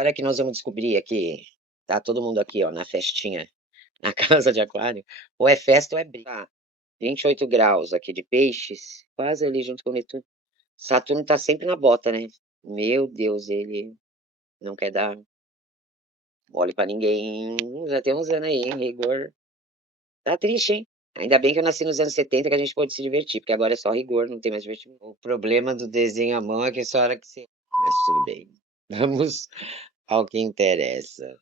hora que nós vamos descobrir aqui, tá todo mundo aqui, ó, na festinha, na casa de aquário, ou é festa ou é briga. Ah, 28 graus aqui de peixes, quase ali junto com o Netuno. Saturno tá sempre na bota, né? Meu Deus, ele não quer dar mole pra ninguém. Já tem uns anos aí, em rigor. Tá triste, hein? Ainda bem que eu nasci nos anos 70 que a gente pôde se divertir, porque agora é só rigor, não tem mais divertimento. O problema do desenho à mão é que é só hora que você. Mas tudo bem. Vamos ao que interessa.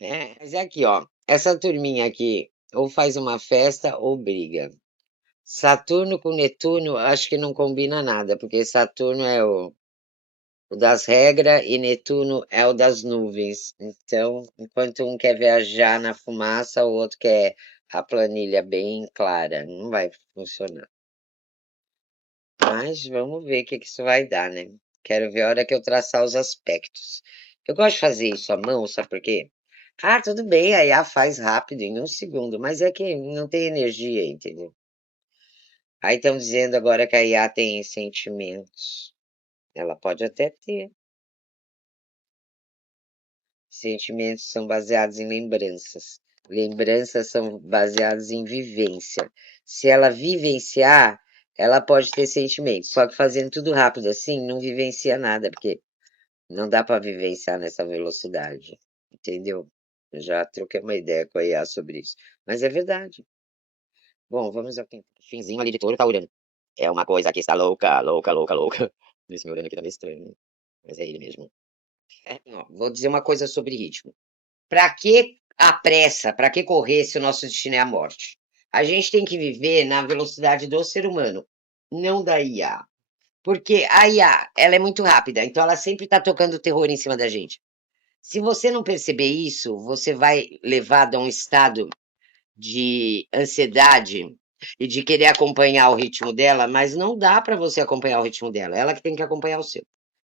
É, mas é aqui, ó. Essa turminha aqui, ou faz uma festa ou briga. Saturno com Netuno, acho que não combina nada, porque Saturno é o das regras e Netuno é o das nuvens. Então, enquanto um quer viajar na fumaça, o outro quer a planilha bem clara. Não vai funcionar. Mas vamos ver o que que isso vai dar, né? Quero ver a hora que eu traçar os aspectos. Eu gosto de fazer isso à mão, sabe por quê? Ah, tudo bem, a IA faz rápido, em um segundo, mas é que não tem energia, entendeu? Aí estão dizendo agora que a IA tem sentimentos. Ela pode até ter. Sentimentos são baseados em lembranças. Lembranças são baseadas em vivência. Se ela vivenciar, ela pode ter sentimentos. Só que fazendo tudo rápido assim, não vivencia nada, porque não dá para vivenciar nessa velocidade. Entendeu? Eu já troquei uma ideia com a IA sobre isso. Mas é verdade. Bom, vamos ao finzinho ali de touro tá Urano. É uma coisa que está louca, louca, louca, louca. Esse meu Urano aqui tá meio estranho, né? Mas é ele mesmo. É, ó, vou dizer uma coisa sobre ritmo. Para que a pressa? Para que correr se o nosso destino é a morte? A gente tem que viver na velocidade do ser humano, não da IA. Porque a IA, ela é muito rápida, então ela sempre está tocando terror em cima da gente. Se você não perceber isso, você vai levado a um estado de ansiedade e de querer acompanhar o ritmo dela, mas não dá para você acompanhar o ritmo dela, ela que tem que acompanhar o seu.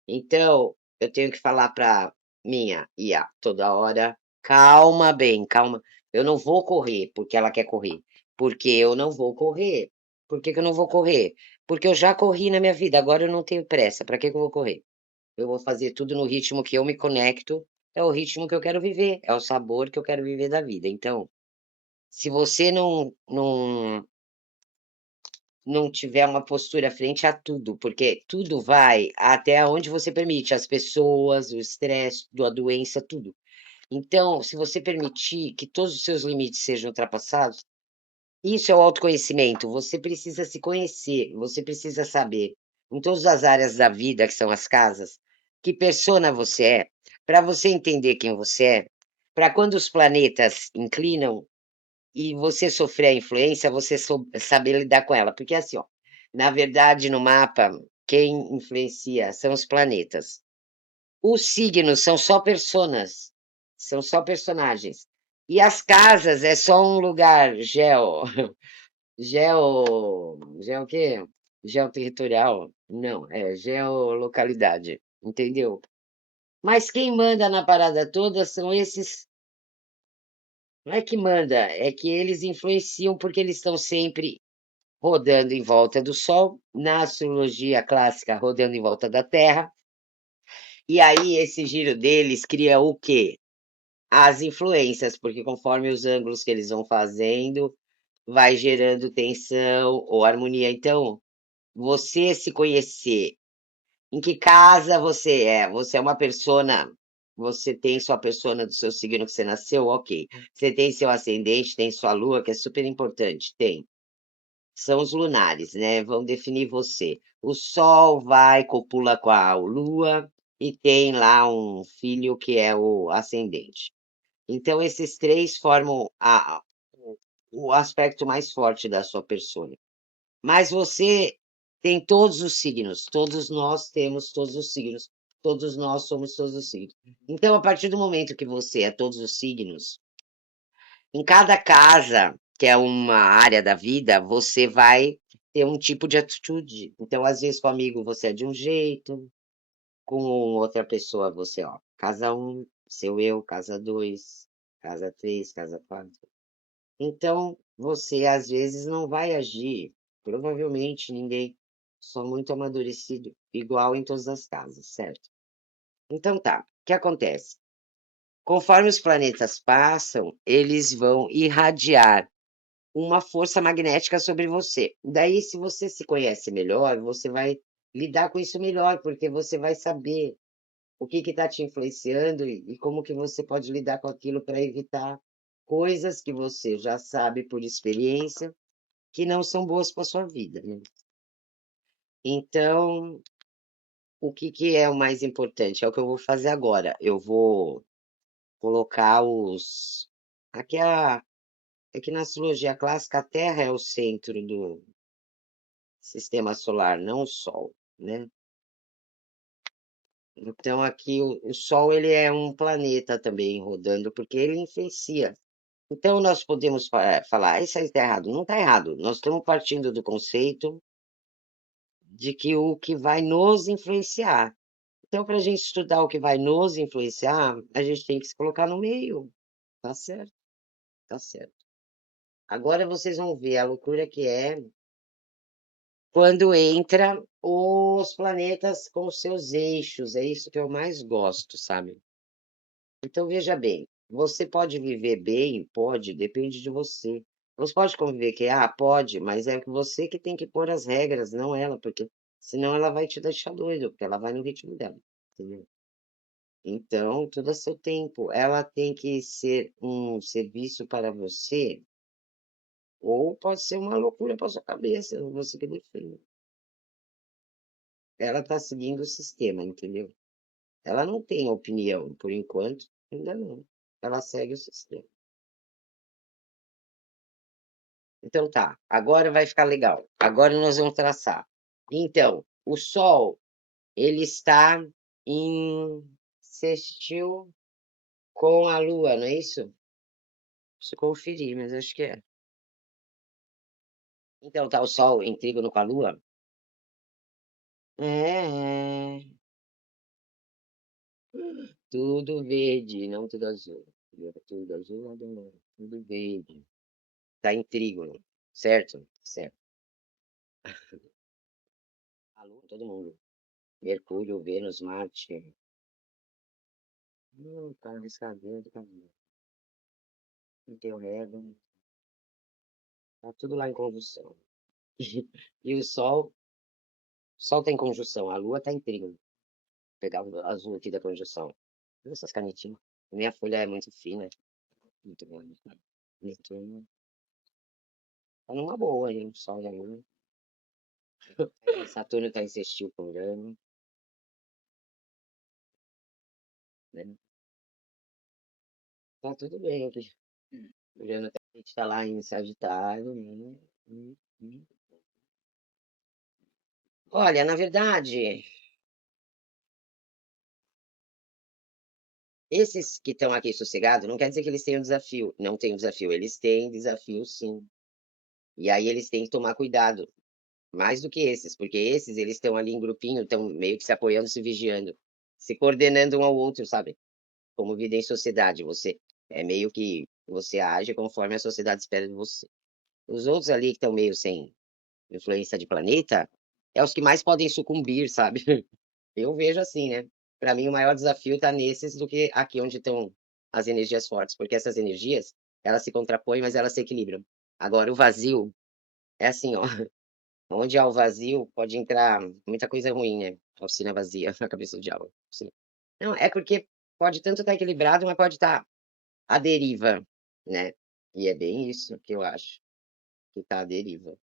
Então, eu tenho que falar para minha IA toda hora: calma, bem, calma. Eu não vou correr porque ela quer correr. Porque eu não vou correr. Por que que eu não vou correr? Porque eu já corri na minha vida, agora eu não tenho pressa. Para que que eu vou correr? Eu vou fazer tudo no ritmo que eu me conecto. É o ritmo que eu quero viver, é o sabor que eu quero viver da vida. Então, se você não tiver uma postura frente a tudo, porque tudo vai até onde você permite, as pessoas, o estresse, a doença, tudo. Então, se você permitir que todos os seus limites sejam ultrapassados, isso é o autoconhecimento. Você precisa se conhecer, você precisa saber, em todas as áreas da vida, que são as casas, que persona você é, para você entender quem você é, para quando os planetas inclinam, e você sofrer a influência, você saber lidar com ela. Porque assim, ó, na verdade, no mapa, quem influencia são os planetas. Os signos são só personas, são só personagens. E as casas é só um lugar geo o quê? Geoterritorial? Não, é geolocalidade, entendeu? Mas quem manda na parada toda são esses. Não é que manda, é que eles influenciam porque eles estão sempre rodando em volta do Sol, na astrologia clássica, rodando em volta da Terra. E aí esse giro deles cria o quê? As influências, porque conforme os ângulos que eles vão fazendo, vai gerando tensão ou harmonia. Então, você se conhecer, em que casa você é? Você é uma persona, você tem sua persona do seu signo que você nasceu, ok. Você tem seu ascendente, tem sua lua, que é super importante, tem. São os lunares, né? Vão definir você. O Sol vai, copula com a Lua e tem lá um filho que é o ascendente. Então, esses três formam o aspecto mais forte da sua persona. Mas você tem todos os signos, todos nós temos todos os signos, todos nós somos todos os signos. Então, a partir do momento que você é todos os signos, em cada casa, que é uma área da vida, você vai ter um tipo de atitude. Então, às vezes, com amigo você é de um jeito, com outra pessoa você, ó, casa um, seu eu, casa dois, casa três, casa quatro. Então, você às vezes não vai agir, provavelmente ninguém, só muito amadurecido, igual em todas as casas, certo? Então tá, o que acontece? Conforme os planetas passam, eles vão irradiar uma força magnética sobre você. Daí, se você se conhece melhor, você vai lidar com isso melhor, porque você vai saber o que está te influenciando e como que você pode lidar com aquilo para evitar coisas que você já sabe por experiência que não são boas para sua vida, né? Então, o que que é o mais importante? É o que eu vou fazer agora. Eu vou colocar os. Aqui é que na astrologia clássica a Terra é o centro do sistema solar, não o Sol, né? Então aqui o Sol ele é um planeta também rodando, porque ele influencia. Então nós podemos falar, "Ah, isso aí está errado." Não está errado. Nós estamos partindo do conceito de que o que vai nos influenciar. Então, para a gente estudar o que vai nos influenciar, a gente tem que se colocar no meio. Tá certo, tá certo. Agora vocês vão ver a loucura que é quando entra os planetas com seus eixos. É isso que eu mais gosto, sabe? Então, veja bem, você pode viver bem? Pode, depende de você. Você pode conviver que, pode, mas é você que tem que pôr as regras, não ela, porque senão ela vai te deixar doido, porque ela vai no ritmo dela, entendeu? Então, tudo a seu tempo. Ela tem que ser um serviço para você, ou pode ser uma loucura para sua cabeça, você que define. Ela está seguindo o sistema, entendeu? Ela não tem opinião, por enquanto, ainda não. Ela segue o sistema. Então tá, agora vai ficar legal. Agora nós vamos traçar. Então, o Sol, ele está em sextil com a Lua, não é isso? Preciso conferir, mas acho que é. Então tá o Sol em trígono com a Lua? É. Tudo verde, não tudo azul. Tudo azul, não. Tudo verde. Tá em trígono, certo? Certo. A Lua, todo mundo. Mercúrio, Vênus, Marte. Tá arriscado, tá. Não tem o Regan. Tá tudo lá em conjunção. E o Sol tá em conjunção, a Lua tá em trígono. Vou pegar o azul aqui da conjunção. Olha essas canetinhas. Minha folha é muito fina, muito grande. Netuno tá numa boa, hein? O Sol e a Lua. Aí Saturno tá em sextil com Urano, né? Tá tudo bem aqui. Urano a gente tá lá em Sagitário, né? Hum, hum. Olha, na verdade, esses que estão aqui sossegados, não quer dizer que eles tenham desafio. Não tem desafio. Eles têm desafio, sim. E aí eles têm que tomar cuidado, mais do que esses, porque esses, eles estão ali em grupinho, estão meio que se apoiando, se vigiando, se coordenando um ao outro, sabe? Como vida em sociedade. Você é meio que você age conforme a sociedade espera de você. Os outros ali que estão meio sem influência de planeta, é os que mais podem sucumbir, sabe? Eu vejo assim, né? Para mim, o maior desafio está nesses do que aqui onde estão as energias fortes, porque essas energias, elas se contrapõem, mas elas se equilibram. Agora, o vazio é assim, ó. Onde há o vazio, pode entrar muita coisa ruim, né? A oficina vazia na cabeça do diabo. Sim. Não, é porque pode tanto estar equilibrado, mas pode estar à deriva, né? E é bem isso que eu acho, que está à deriva.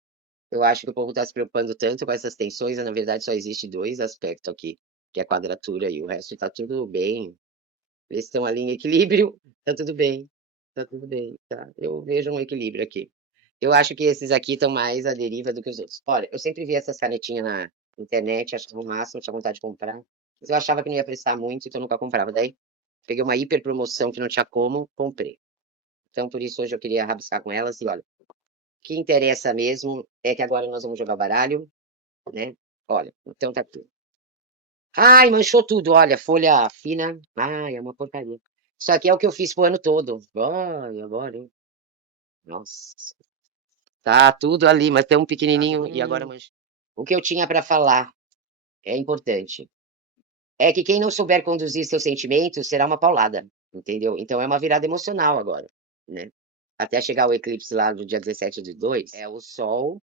Eu acho que o povo está se preocupando tanto com essas tensões, e na verdade só existe dois aspectos aqui, que é a quadratura e o resto está tudo bem. Eles estão ali em equilíbrio, tá tudo bem, tá tudo bem, tá? Eu vejo um equilíbrio aqui. Eu acho que esses aqui estão mais à deriva do que os outros. Olha, eu sempre vi essas canetinhas na internet, achava o máximo, tinha vontade de comprar. Mas eu achava que não ia prestar muito, então eu nunca comprava. Daí, peguei uma hiper promoção que não tinha como, comprei. Então, por isso, hoje eu queria rabiscar com elas. E olha, o que interessa mesmo é que agora nós vamos jogar baralho, né? Olha, então tá tudo. Ai, manchou tudo, olha, folha fina. Ai, é uma porcaria. Isso aqui é o que eu fiz pro ano todo. Ai, agora, hein? Nossa. Tá tudo ali, mas tem um pequenininho e agora manchou. O que eu tinha para falar é importante. É que quem não souber conduzir seus sentimentos será uma paulada, entendeu? Então é uma virada emocional agora, né? Até chegar o eclipse lá do dia 17/2, é o Sol,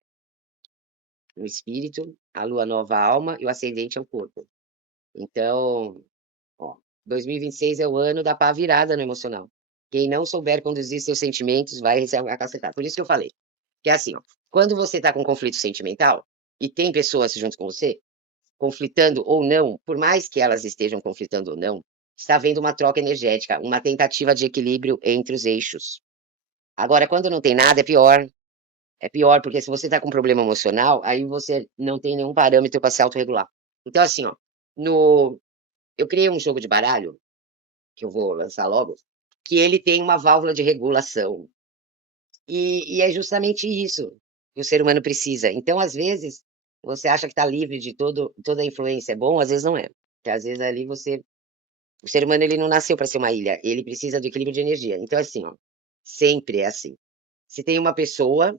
o espírito, a Lua nova a alma e o ascendente é o corpo. Então, ó, 2026 é o ano da pá virada no emocional. Quem não souber conduzir seus sentimentos vai receber a cacetada. Por isso que eu falei. Que é assim, ó, quando você tá com conflito sentimental e tem pessoas junto com você, conflitando ou não, por mais que elas estejam conflitando ou não, está havendo uma troca energética, uma tentativa de equilíbrio entre os eixos. Agora, quando não tem nada, é pior. É pior, porque se você está com problema emocional, aí você não tem nenhum parâmetro para se autorregular. Então, assim, ó, no... eu criei um jogo de baralho, que eu vou lançar logo, que ele tem uma válvula de regulação. E é justamente isso que o ser humano precisa. Então, às vezes, você acha que está livre de toda a influência. É bom, às vezes não é. Porque às vezes ali você. O ser humano ele não nasceu para ser uma ilha, ele precisa do equilíbrio de energia. Então, assim, ó, sempre é assim. Se tem uma pessoa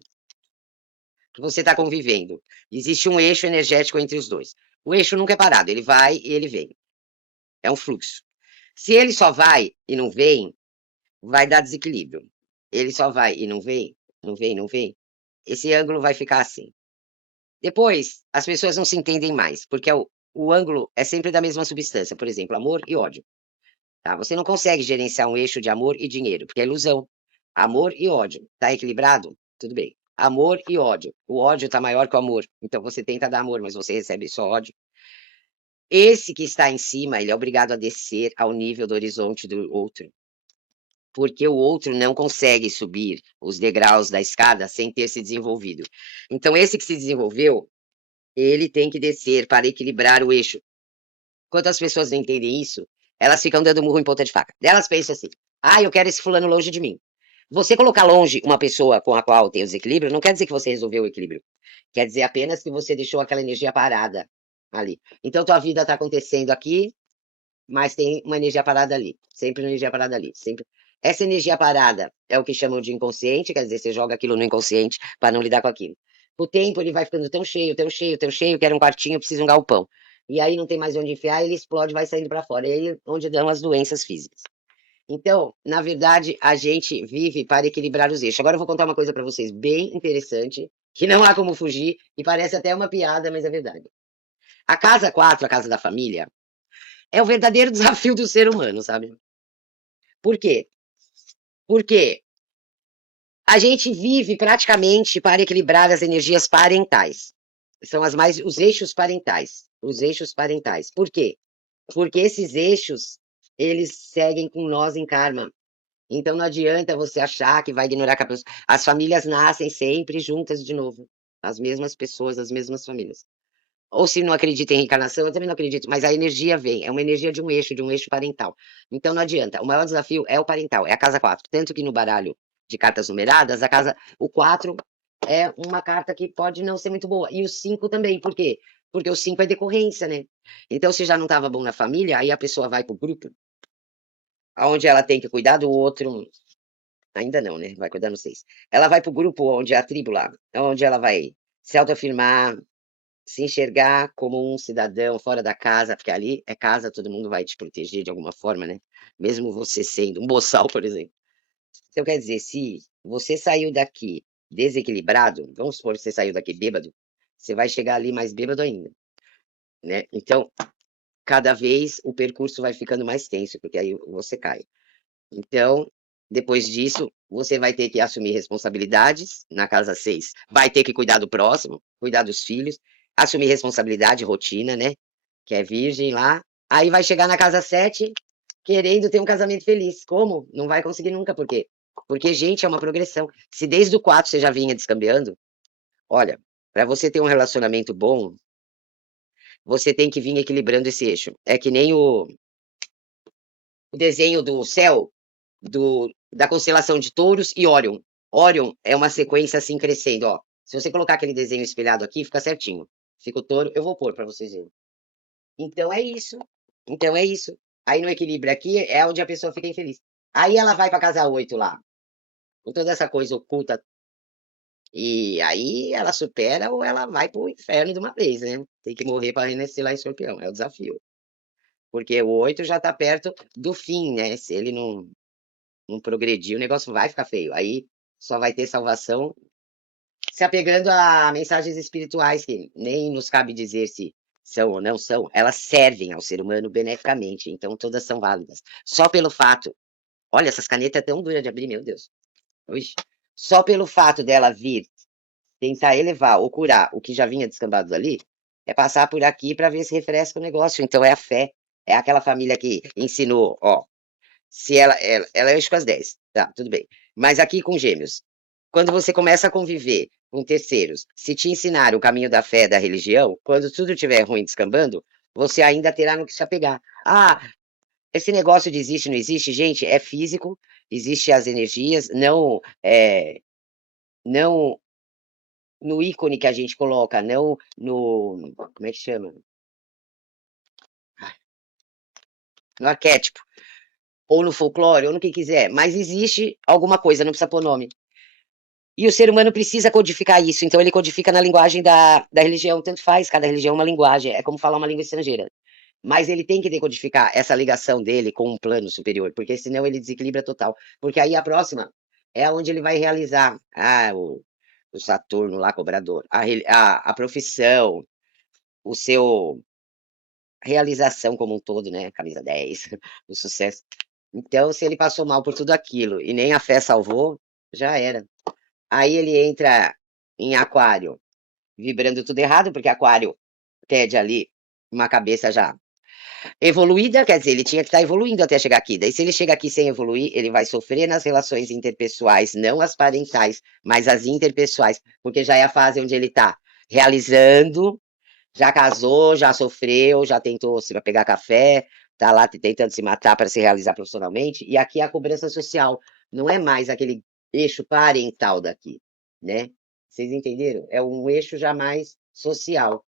que você está convivendo, existe um eixo energético entre os dois. O eixo nunca é parado, ele vai e ele vem. É um fluxo. Se ele só vai e não vem, vai dar desequilíbrio. Ele só vai e não vem, não vem, não vem. Esse ângulo vai ficar assim. Depois, as pessoas não se entendem mais, porque o ângulo é sempre da mesma substância, por exemplo, amor e ódio. Tá? Você não consegue gerenciar um eixo de amor e dinheiro, porque é ilusão. Amor e ódio. Tá equilibrado? Tudo bem. Amor e ódio. O ódio está maior que o amor. Então você tenta dar amor, mas você recebe só ódio. Esse que está em cima, ele é obrigado a descer ao nível do horizonte do outro. Porque o outro não consegue subir os degraus da escada sem ter se desenvolvido. Então, esse que se desenvolveu, ele tem que descer para equilibrar o eixo. Quando as pessoas não entendem isso, elas ficam dando murro em ponta de faca. Elas pensam assim: ah, eu quero esse fulano longe de mim. Você colocar longe uma pessoa com a qual tem o desequilíbrio não quer dizer que você resolveu o equilíbrio. Quer dizer apenas que você deixou aquela energia parada ali. Então, tua vida está acontecendo aqui, mas tem uma energia parada ali. Sempre uma energia parada ali. Sempre. Essa energia parada é o que chamam de inconsciente, quer dizer, você joga aquilo no inconsciente para não lidar com aquilo. O tempo ele vai ficando tão cheio, tão cheio, tão cheio, que era um quartinho, precisa de um galpão. E aí não tem mais onde enfiar, ele explode, vai saindo para fora. E aí onde dão as doenças físicas. Então, na verdade, a gente vive para equilibrar os eixos. Agora eu vou contar uma coisa para vocês bem interessante, que não há como fugir, e parece até uma piada, mas é verdade. A casa 4, a casa da família, é o verdadeiro desafio do ser humano, sabe? Por quê? Porque a gente vive praticamente para equilibrar as energias parentais. São os eixos parentais. Os eixos parentais. Por quê? Porque esses eixos, eles seguem com nós em karma. Então não adianta você achar que vai ignorar que as famílias nascem sempre juntas de novo. As mesmas pessoas, as mesmas famílias. Ou se não acredita em reencarnação, eu também não acredito, mas a energia vem, é uma energia de um eixo parental. Então não adianta, o maior desafio é o parental, é a casa 4. Tanto que no baralho de cartas numeradas, o 4 é uma carta que pode não ser muito boa. E o 5 também, por quê? Porque o 5 é decorrência, né? Então, se já não estava bom na família, aí a pessoa vai para o grupo, onde ela tem que cuidar do outro. Ainda não, né? Vai cuidar no 6. Ela vai para o grupo onde é a tribo lá, onde ela vai se autoafirmar, se enxergar como um cidadão fora da casa, porque ali é casa, todo mundo vai te proteger de alguma forma, né? Mesmo você sendo um boçal, por exemplo. Então, quer dizer, se você saiu daqui desequilibrado, vamos supor que você saiu daqui bêbado, você vai chegar ali mais bêbado ainda, né? Então, cada vez o percurso vai ficando mais tenso, porque aí você cai. Então, depois disso, você vai ter que assumir responsabilidades na casa 6. Vai ter que cuidar do próximo, cuidar dos filhos, assumir responsabilidade, rotina, né? Que é virgem lá. Aí vai chegar na casa 7 querendo ter um casamento feliz. Como? Não vai conseguir nunca, por quê? Porque, gente, é uma progressão. Se desde o 4 você já vinha descambiando, olha, para você ter um relacionamento bom, você tem que vir equilibrando esse eixo. É que nem o desenho do céu, da constelação de Touros e Órion. Órion é uma sequência assim crescendo, ó. Se você colocar aquele desenho espelhado aqui, fica certinho. Fica o touro, eu vou pôr para vocês verem. Então é isso. Então é isso. Aí no equilíbrio aqui é onde a pessoa fica infeliz. Aí ela vai para casa 8 lá, com toda essa coisa oculta. E aí ela supera ou ela vai pro inferno de uma vez, né? Tem que morrer para renascer lá em Escorpião. É o desafio. porque o 8 já está perto do fim, né? Se ele não progredir, o negócio vai ficar feio. Aí só vai ter salvação se apegando a mensagens espirituais que nem nos cabe dizer se são ou não são, elas servem ao ser humano beneficamente, então todas são válidas. Só pelo fato, olha, essas canetas é tão duras de abrir, meu Deus. Ui. Só pelo fato dela vir tentar elevar ou curar o que já vinha descambado dali, é passar por aqui para ver se refresca o negócio. Então é a fé, é aquela família que ensinou, ó, se ela é com as 10, tá, tudo bem. Mas aqui com gêmeos, quando você começa a conviver com terceiros, se te ensinar o caminho da fé, da religião, quando tudo estiver ruim descambando, você ainda terá no que se apegar. Ah, esse negócio de existe, não existe, gente, é físico, existe as energias, não no ícone que a gente coloca, não no, como é que chama? No arquétipo, ou no folclore, ou no que quiser, mas existe alguma coisa, não precisa pôr nome. E o ser humano precisa codificar isso, então ele codifica na linguagem da religião, tanto faz, cada religião é uma linguagem, é como falar uma língua estrangeira. Mas ele tem que decodificar essa ligação dele com um plano superior, porque senão ele desequilibra total. Porque aí a próxima é onde ele vai realizar o Saturno lá, cobrador, a profissão, o seu realização como um todo, né? Camisa 10, o sucesso. Então, se ele passou mal por tudo aquilo e nem a fé salvou, já era. Aí ele entra em aquário, vibrando tudo errado, porque aquário pede ali uma cabeça já evoluída, quer dizer, ele tinha que estar evoluindo até chegar aqui. Daí, se ele chega aqui sem evoluir, ele vai sofrer nas relações interpessoais, não as parentais, mas as interpessoais, porque já é a fase onde ele está realizando, já casou, já sofreu, já tentou se pegar café, tá lá tentando se matar para se realizar profissionalmente, e aqui é a cobrança social, não é mais aquele eixo parental daqui, né? Vocês entenderam? É um eixo já mais social.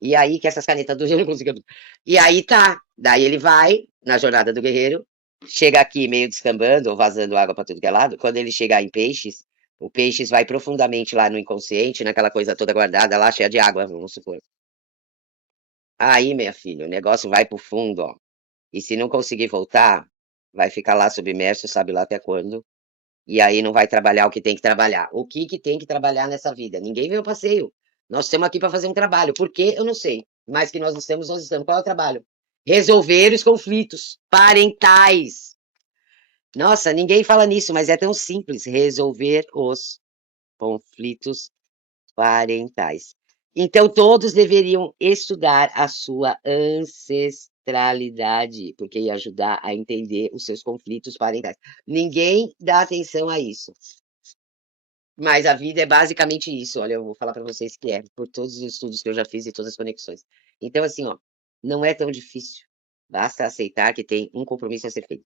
E aí que essas canetas do eu não consigo. E aí tá, daí ele vai na jornada do guerreiro, chega aqui meio descambando ou vazando água para tudo que é lado. Quando ele chegar em peixes, o peixes vai profundamente lá no inconsciente, naquela coisa toda guardada lá, cheia de água, vamos supor. Aí, minha filha, o negócio vai pro fundo, ó. E se não conseguir voltar, vai ficar lá submerso, sabe lá até quando. E aí não vai trabalhar o que tem que trabalhar. O que que tem que trabalhar nessa vida? Ninguém veio ao passeio. Nós estamos aqui para fazer um trabalho. Por quê? Eu não sei. Mas que nós estamos, nós estamos. Qual é o trabalho? Resolver os conflitos parentais. Nossa, ninguém fala nisso, mas é tão simples. Resolver os conflitos parentais. Então, todos deveriam estudar a sua ancestralidade, porque ia ajudar a entender os seus conflitos parentais. Ninguém dá atenção a isso. Mas a vida é basicamente isso. Olha, eu vou falar para vocês que é, por todos os estudos que eu já fiz e todas as conexões. Então, assim, ó, não é tão difícil. Basta aceitar que tem um compromisso a ser feito.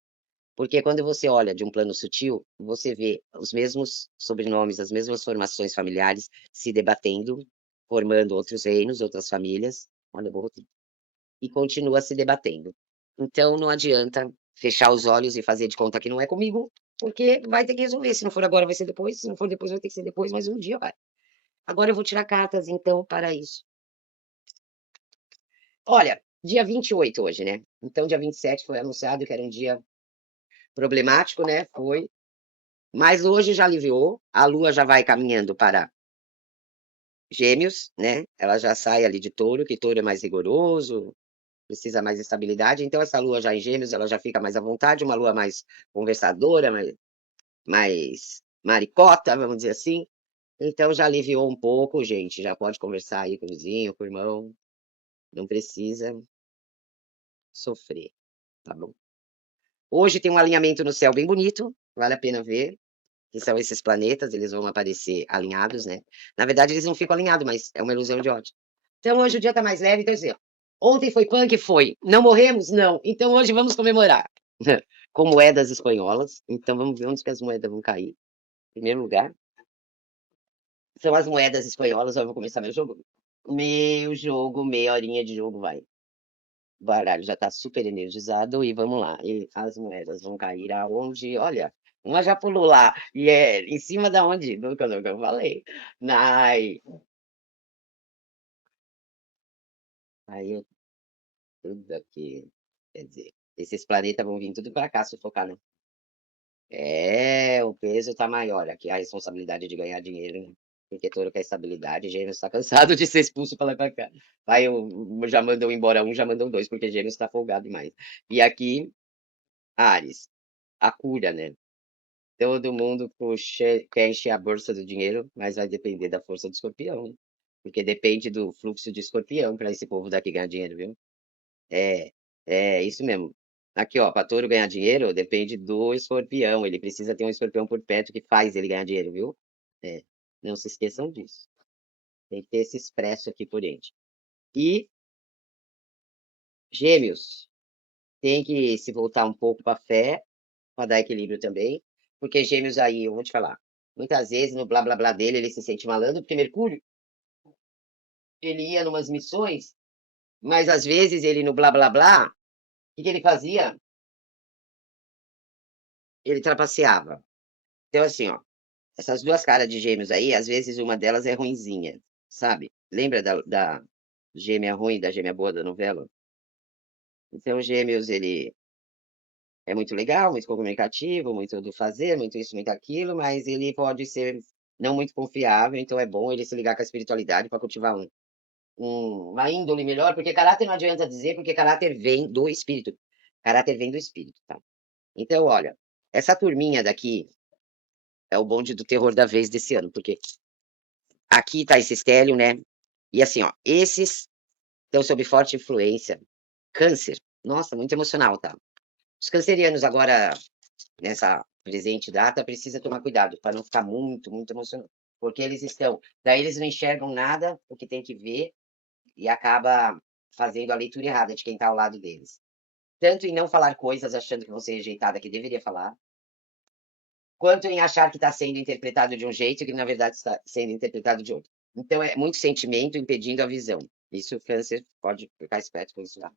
Porque quando você olha de um plano sutil, você vê os mesmos sobrenomes, as mesmas formações familiares se debatendo, formando outros reinos, outras famílias, olha, e continua se debatendo. Então não adianta fechar os olhos e fazer de conta que não é comigo, porque vai ter que resolver. Se não for agora, vai ser depois. Se não for depois, vai ter que ser depois, mas um dia vai. Agora eu vou tirar cartas, então, para isso. Olha, dia 28 hoje, né? Então, dia 27 foi anunciado que era um dia problemático, né? Foi. Mas hoje já aliviou, a Lua já vai caminhando para Gêmeos, né? Ela já sai ali de Touro, que Touro é mais rigoroso, precisa mais estabilidade. Então, essa Lua já em Gêmeos, ela já fica mais à vontade, uma Lua mais conversadora, mais maricota, vamos dizer assim. Então, já aliviou um pouco, gente. Já pode conversar aí com o vizinho, com o irmão. Não precisa sofrer, tá bom? Hoje tem um alinhamento no céu bem bonito, vale a pena ver. Que são esses planetas, eles vão aparecer alinhados, né? Na verdade, eles não ficam alinhados, mas é uma ilusão de ódio. Então, hoje o dia tá mais leve, então assim, ó, ontem foi punk? Foi. Não morremos? Não. Então, hoje vamos comemorar. Com moedas espanholas. Então, vamos ver onde que as moedas vão cair. Em primeiro lugar, são as moedas espanholas. Eu vou começar meu jogo. Meu jogo, meia horinha de jogo, vai. O baralho já tá super energizado e vamos lá. E as moedas vão cair aonde? Olha, uma já pulou lá. E é em cima da onde? Do que eu falei. Ai, aí eu tudo aqui. Quer dizer, esses planetas vão vir tudo para cá sufocar, né? O peso tá maior. Aqui a responsabilidade de ganhar dinheiro, né? Porque touro quer estabilidade, Gêmeos está cansado de ser expulso para lá para cá. Aí já mandam embora um, já mandam dois, porque Gêmeos está folgado demais. E aqui, Áries, a cura, né? Todo mundo quer encher a bolsa do dinheiro, mas vai depender da força do escorpião, né? Porque depende do fluxo de escorpião para esse povo daqui ganhar dinheiro, viu? É, é isso mesmo. Aqui, ó, para touro ganhar dinheiro, depende do escorpião. Ele precisa ter um escorpião por perto que faz ele ganhar dinheiro, viu? É, não se esqueçam disso. Tem que ter esse expresso aqui por dentro. E gêmeos, tem que se voltar um pouco para fé, para dar equilíbrio também. Porque gêmeos aí, eu vou te falar, muitas vezes no blá blá blá dele ele se sente malandro, porque Mercúrio, ele ia numas missões, mas às vezes ele no blá blá blá, o que que ele fazia? Ele trapaceava. Então, assim, ó, essas duas caras de gêmeos aí, às vezes uma delas é ruinzinha, sabe? Lembra da gêmea ruim e da gêmea boa da novela? Então, gêmeos, ele é muito legal, muito comunicativo, muito do fazer, muito isso, muito aquilo, mas ele pode ser não muito confiável, então é bom ele se ligar com a espiritualidade para cultivar uma índole melhor, porque caráter não adianta dizer, porque caráter vem do espírito. Caráter vem do espírito, tá? Então, olha, essa turminha daqui é o bonde do terror da vez desse ano, porque aqui tá esse estélio, né? E assim, ó, esses estão sob forte influência. Câncer, nossa, muito emocional, tá? Os cancerianos agora, nessa presente data, precisa tomar cuidado para não ficar muito, muito emocional. Porque eles estão, daí eles não enxergam nada, o que tem que ver, e acaba fazendo a leitura errada de quem está ao lado deles. Tanto em não falar coisas achando que vão ser rejeitadas que deveria falar, quanto em achar que está sendo interpretado de um jeito que na verdade está sendo interpretado de outro. Então é muito sentimento impedindo a visão. Isso o câncer pode ficar esperto com isso lá.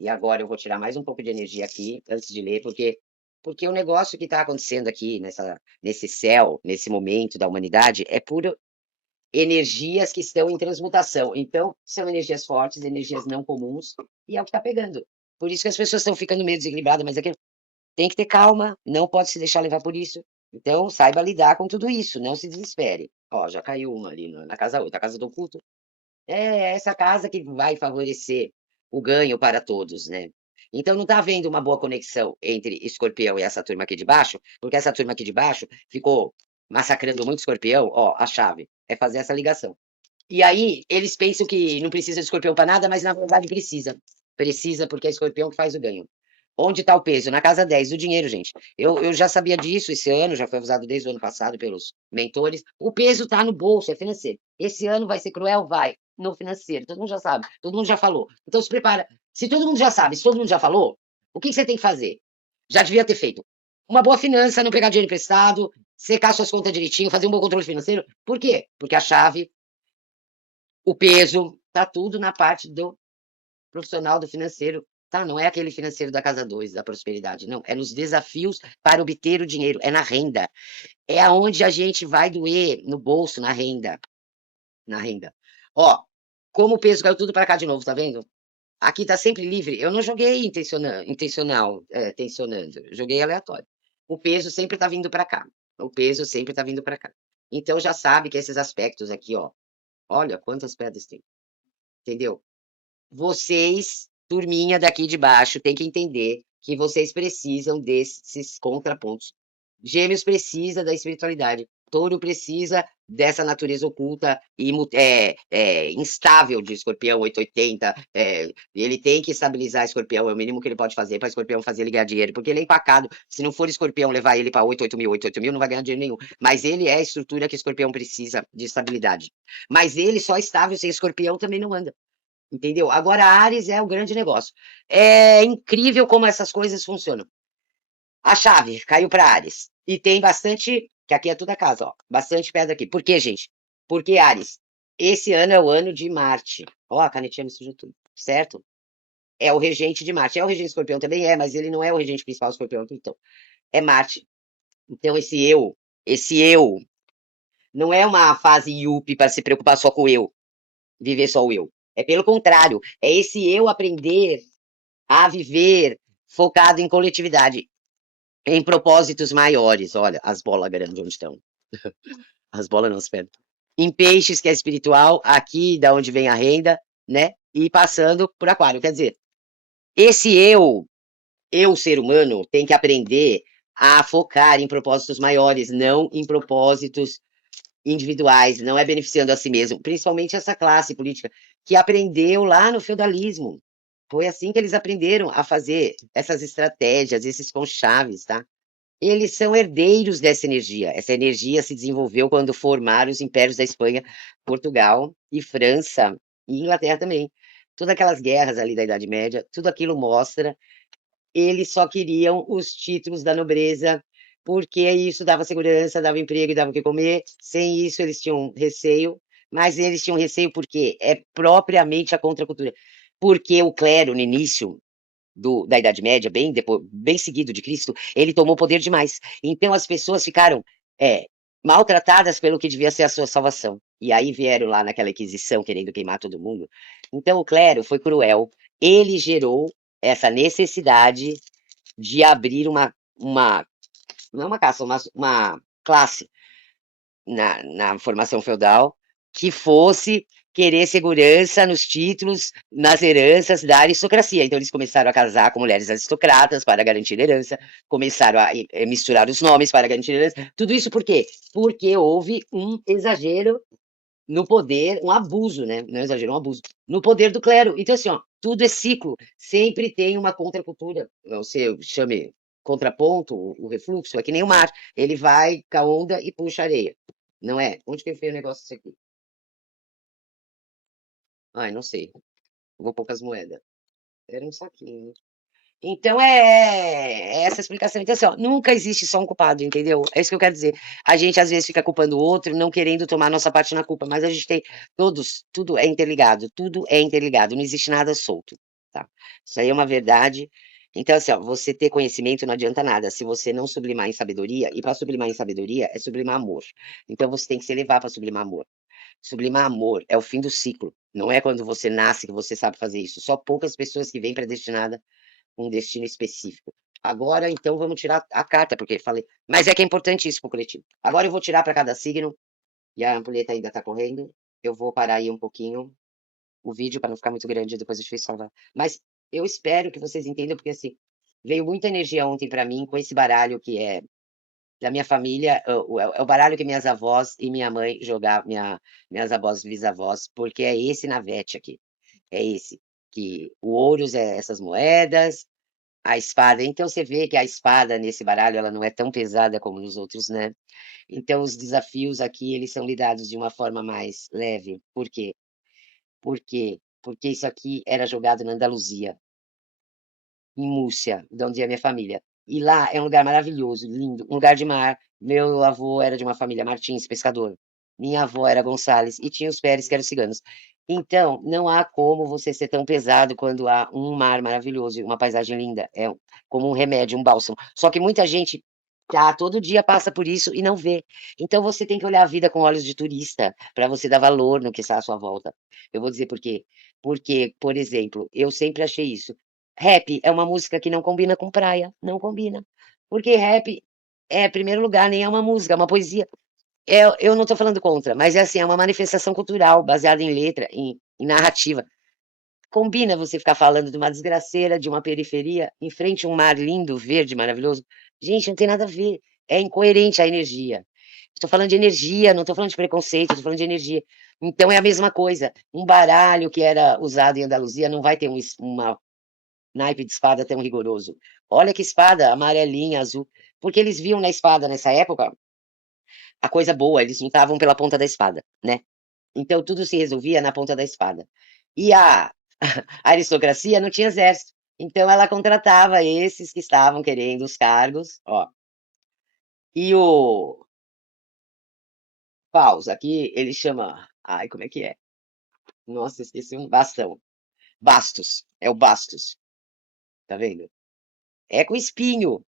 E agora eu vou tirar mais um pouco de energia aqui antes de ler, porque o negócio que está acontecendo aqui nesse céu, nesse momento da humanidade, é puro energias que estão em transmutação. Então, são energias fortes, energias não comuns, e é o que está pegando. Por isso que as pessoas estão ficando meio desequilibradas, mas é que tem que ter calma, não pode se deixar levar por isso. Então, saiba lidar com tudo isso, não se desespere. Ó, já caiu uma ali na casa 8, a casa do oculto. É essa casa que vai favorecer o ganho para todos, né? Então, não está havendo uma boa conexão entre escorpião e essa turma aqui de baixo, porque essa turma aqui de baixo ficou massacrando muito escorpião. Ó, a chave é fazer essa ligação. E aí, eles pensam que não precisa de escorpião para nada, mas na verdade precisa. Precisa, porque é escorpião que faz o ganho. Onde está o peso? Na casa 10 do dinheiro, gente. Eu já sabia disso esse ano, já foi avisado desde o ano passado pelos mentores. O peso está no bolso, é financeiro. Esse ano vai ser cruel? Vai. No financeiro. Todo mundo já sabe, todo mundo já falou. Então se prepara. Se todo mundo já sabe, se todo mundo já falou, o que você tem que fazer? Já devia ter feito. Uma boa finança, não pegar dinheiro emprestado, secar suas contas direitinho, fazer um bom controle financeiro. Por quê? Porque a chave, o peso, tá tudo na parte do profissional do financeiro. Tá, não é aquele financeiro da casa 2 da prosperidade, não. É nos desafios para obter o dinheiro, é na renda. É aonde a gente vai doer no bolso, na renda. Na renda. Ó, como o peso caiu tudo para cá de novo, tá vendo? Aqui tá sempre livre. Eu não joguei tensionando. Eu joguei aleatório. O peso sempre tá vindo para cá. O peso sempre tá vindo para cá. Então já sabe que esses aspectos aqui, ó. Olha quantas pedras tem. Entendeu? Vocês, turminha daqui de baixo, tem que entender que vocês precisam desses contrapontos. Gêmeos precisa da espiritualidade. Touro precisa dessa natureza oculta e instável de Escorpião 880. Ele tem que estabilizar Escorpião, é o mínimo que ele pode fazer para Escorpião fazer ele ganhar dinheiro, porque ele é empacado. Se não for Escorpião levar ele para 8, 8 mil, não vai ganhar dinheiro nenhum. Mas ele é a estrutura que Escorpião precisa de estabilidade. Mas ele só estável sem Escorpião também não anda. Entendeu? Agora, a Ares é o grande negócio. É incrível como essas coisas funcionam. A chave caiu para Ares. E tem bastante, que aqui é toda a casa, ó. Bastante pedra aqui. Por quê, gente? Porque Ares, esse ano é o ano de Marte. Ó, a canetinha me sujou tudo, certo? É o regente de Marte. É o regente de Escorpião também é, mas ele não é o regente principal do Escorpião, então. É Marte. Então, esse eu, não é uma fase yuppie para se preocupar só com o eu, viver só o eu. É pelo contrário, é esse eu aprender a viver focado em coletividade, em propósitos maiores. Olha, as bolas grandes onde estão. As bolas não, as pernas. Em peixes, que é espiritual, aqui da onde vem a renda, né? E passando por aquário. Quer dizer, esse eu ser humano, tem que aprender a focar em propósitos maiores, não em propósitos individuais, não é beneficiando a si mesmo, principalmente essa classe política que aprendeu lá no feudalismo. Foi assim que eles aprenderam a fazer essas estratégias, esses conchaves, tá? Eles são herdeiros dessa energia. Essa energia se desenvolveu quando formaram os impérios da Espanha, Portugal e França e Inglaterra também. Todas aquelas guerras ali da Idade Média, tudo aquilo mostra. Eles só queriam os títulos da nobreza, porque isso dava segurança, dava emprego e dava o que comer. Sem isso, eles tinham receio, mas eles tinham receio porque é propriamente a contracultura. Porque o clero, no início da Idade Média, bem depois, bem seguido de Cristo, ele tomou poder demais. Então as pessoas ficaram é, maltratadas pelo que devia ser a sua salvação. E aí vieram lá naquela Inquisição querendo queimar todo mundo. Então o clero foi cruel. Ele gerou essa necessidade de abrir uma não é uma caça, uma classe na formação feudal que fosse querer segurança nos títulos, nas heranças da aristocracia. Então, eles começaram a casar com mulheres aristocratas para garantir herança, começaram a misturar os nomes para garantir herança. Tudo isso por quê? Porque houve um exagero no poder, um abuso, né? Não é exagero, um abuso, no poder do clero. Então, assim, ó, tudo é ciclo, sempre tem uma contracultura. Você chame contraponto, o refluxo, é que nem o mar. Ele vai com a onda e puxa a areia. Não é? Onde que eu enfiei o negócio disso aqui? Ai, não sei. Vou poucas moedas. Era um saquinho. Então é essa explicação. Então, assim, ó, nunca existe só um culpado, entendeu? É isso que eu quero dizer. A gente às vezes fica culpando o outro, não querendo tomar nossa parte na culpa, mas a gente tem todos, tudo é interligado, não existe nada solto, tá? Isso aí é uma verdade. Então, assim, ó, você ter conhecimento não adianta nada se você não sublimar em sabedoria, e para sublimar em sabedoria é sublimar amor. Então você tem que se elevar para sublimar amor. Sublimar amor é o fim do ciclo. Não é quando você nasce que você sabe fazer isso. Só poucas pessoas que vêm predestinadas um destino específico. Agora, então, vamos tirar a carta, porque falei. Mas é que é importante isso para o coletivo. Agora eu vou tirar para cada signo, e a ampulheta ainda está correndo. Eu vou parar aí um pouquinho o vídeo para não ficar muito grande, depois eu te salvar. Mas eu espero que vocês entendam, porque assim, veio muita energia ontem para mim com esse baralho que é da minha família, é o baralho que minhas avós e minha mãe jogavam, minhas avós e bisavós, porque é esse navete aqui. É esse. Que o ouros é essas moedas, a espada. Então você vê que a espada nesse baralho ela não é tão pesada como nos outros, né? Então os desafios aqui eles são lidados de uma forma mais leve. Por quê? Por quê? Porque isso aqui era jogado na Andaluzia, em Múrcia, de onde é a minha família. E lá é um lugar maravilhoso, lindo, um lugar de mar. Meu avô era de uma família Martins, pescador. Minha avó era Gonçalves e tinha os Pérez, que eram ciganos. Então, não há como você ser tão pesado quando há um mar maravilhoso e uma paisagem linda. É como um remédio, um bálsamo. Só que muita gente tá, todo dia passa por isso e não vê. Então você tem que olhar a vida com olhos de turista para você dar valor no que está à sua volta. Eu vou dizer por quê. Porque, por exemplo, eu sempre achei isso. Rap é uma música que não combina com praia, não combina. Porque rap é, em primeiro lugar, nem é uma música, é uma poesia. Eu não estou falando contra, mas é assim, é uma manifestação cultural baseada em letra, em narrativa. Combina você ficar falando de uma desgraceira, de uma periferia, em frente a um mar lindo, verde, maravilhoso? Gente, não tem nada a ver. É incoerente a energia. Estou falando de energia, não estou falando de preconceito, estou falando de energia. Então é a mesma coisa. Um baralho que era usado em Andaluzia não vai ter uma naipe de espada tão rigoroso. Olha que espada amarelinha, azul. Porque eles viam na espada nessa época a coisa boa, eles lutavam pela ponta da espada, né? Então tudo se resolvia na ponta da espada. E a aristocracia não tinha exército. Então ela contratava esses que estavam querendo os cargos, ó. E o Paus, aqui ele chama. Ai, como é que é? Nossa, esqueci um bastão. Bastos. É o Bastos. Tá vendo? É com espinho.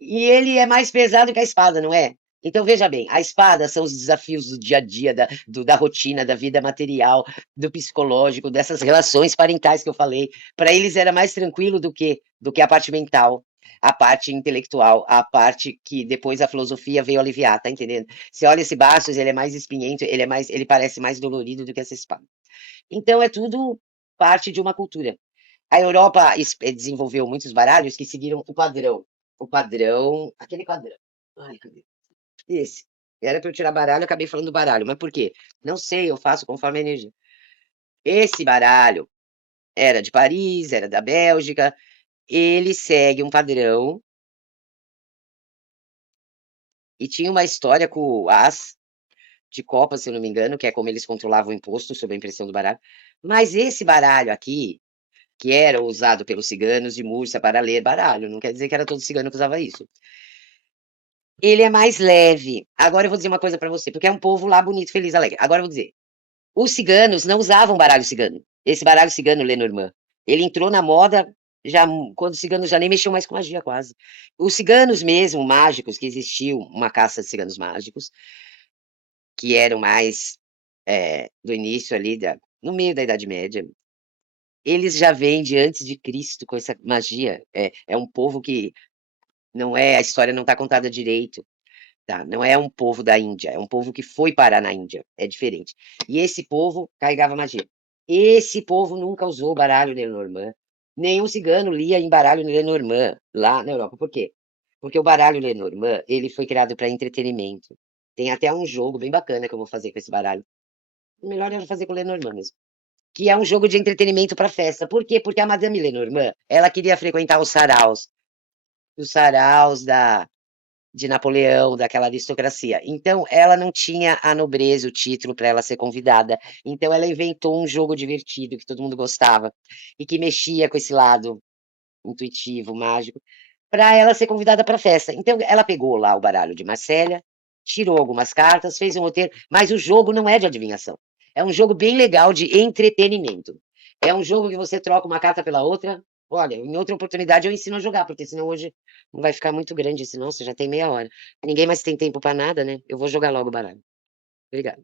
E ele é mais pesado que a espada, não é? Então, veja bem, a espada são os desafios do dia a dia, da rotina, da vida material, do psicológico, dessas relações parentais que eu falei. Para eles era mais tranquilo do que a parte mental, a parte intelectual, a parte que depois a filosofia veio aliviar, tá entendendo? Você olha esse Bastos, ele é mais espinhento, ele parece mais dolorido do que essa espada. Então, é tudo parte de uma cultura. A Europa desenvolveu muitos baralhos que seguiram o padrão. O padrão, aquele padrão. Ai, cadê? Esse. Era para eu tirar baralho, eu acabei falando baralho. Mas por quê? Não sei, eu faço conforme a energia. Esse baralho era de Paris, era da Bélgica. Ele segue um padrão e tinha uma história com o as de copas, se eu não me engano, que é como eles controlavam o imposto sobre a impressão do baralho. Mas esse baralho aqui, que era usado pelos ciganos de Múrcia para ler baralho, não quer dizer que era todo cigano que usava isso. Ele é mais leve. Agora eu vou dizer uma coisa para você, porque é um povo lá bonito, feliz, alegre. Agora eu vou dizer. Os ciganos não usavam baralho cigano. Esse baralho cigano Lenormand. Ele entrou na moda já quando os ciganos já nem mexiam mais com magia, quase. Os ciganos mesmo, mágicos, que existiu uma caça de ciganos mágicos, que eram mais do início ali, no meio da Idade Média, eles já vêm de antes de Cristo com essa magia. É um povo que não é, a história não está contada direito. Tá? Não é um povo da Índia, é um povo que foi parar na Índia, é diferente. E esse povo carregava magia. Esse povo nunca usou baralho Lenormand. Nenhum cigano lia em baralho Lenormand lá na Europa. Por quê? Porque o baralho Lenormand, ele foi criado para entretenimento. Tem até um jogo bem bacana que eu vou fazer com esse baralho. O melhor era fazer com o Lenormand mesmo. Que é um jogo de entretenimento para festa. Por quê? Porque a Madame Lenormand, ela queria frequentar os saraus de Napoleão, daquela aristocracia. Então, ela não tinha a nobreza, o título para ela ser convidada. Então, ela inventou um jogo divertido que todo mundo gostava e que mexia com esse lado intuitivo, mágico, para ela ser convidada para a festa. Então, ela pegou lá o baralho de Marselha, tirou algumas cartas, fez um roteiro, mas o jogo não é de adivinhação. É um jogo bem legal de entretenimento. É um jogo que você troca uma carta pela outra. Olha, em outra oportunidade eu ensino a jogar, porque senão hoje não vai ficar muito grande, senão você já tem meia hora. Ninguém mais tem tempo para nada, né? Eu vou jogar logo o baralho. Obrigada.